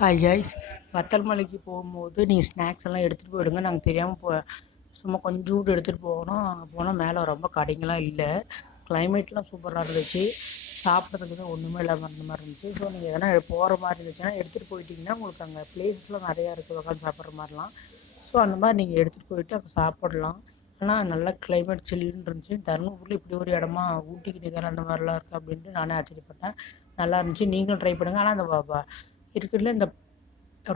Hi Joyce. வத்தல் மலைக்கு போகும்போது நீங்கள் ஸ்நாக்ஸ் எல்லாம் எடுத்துகிட்டு போயிடுங்க. நாங்கள் தெரியாமல் சும்மா கொஞ்சோண்டு எடுத்துகிட்டு போனோம். அங்கே போனால் மேலே ரொம்ப கடைங்கெல்லாம் இல்லை. கிளைமேட்லாம் சூப்பராக இருந்துச்சு. சாப்பிட்றதுக்கு தான் ஒன்றுமே இல்லாமல் இருந்த மாதிரி இருந்துச்சு. ஸோ நீங்கள் எதனா போகிற மாதிரி இருந்துச்சுன்னா எடுத்துகிட்டு போயிட்டீங்கன்னா உங்களுக்கு அங்கே பிளேஸ்லாம் நிறையா இருக்குது உட்காந்து சாப்பிட்ற மாதிரிலாம். ஸோ அந்த மாதிரி நீங்கள் எடுத்துகிட்டு போயிட்டு அங்கே சாப்பிடலாம். ஆனால் நல்லா கிளைமேட் சில்லுன்னு இருந்துச்சு. தருமபுரியில் இப்படி ஒரு இடமா ஊட்டிக்கு நிகர் அந்த மாதிரிலாம் இருக்குது அப்படின்ட்டு நானே ஆச்சரியப்பட்டேன். நல்லா இருந்துச்சு. நீங்களும் ட்ரை பண்ணுங்கள். ஆனால் அந்த இருக்கிறதுல இந்த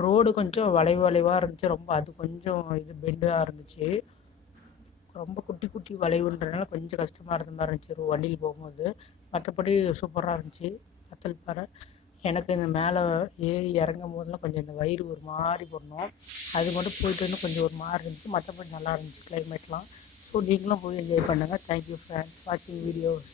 ரோடு கொஞ்சம் வளைவாக இருந்துச்சு. ரொம்ப அது கொஞ்சம் இது பெண்டாக இருந்துச்சு. ரொம்ப குட்டி குட்டி வளைவுன்றனால கொஞ்சம் கஷ்டமாக இருந்த மாதிரி இருந்துச்சு வண்டியில் போகும்போது. மற்றபடி சூப்பராக இருந்துச்சு வத்தல்பாறை. எனக்கு இந்த மேலே ஏறி இறங்கும் போதெல்லாம் கொஞ்சம் இந்த வயிறு ஒரு மாதிரி பண்ணோம். அது மட்டும் போயிட்டு வந்து கொஞ்சம் ஒரு மாதிரி இருந்துச்சு. மற்றபடி நல்லா இருந்துச்சு கிளைமேட்லாம். ஸோ நீங்களும் போய் என்ஜாய் பண்ணுங்கள். தேங்க்யூ ஃப்ரெண்ட்ஸ் வாட்சிங் வீடியோஸ்.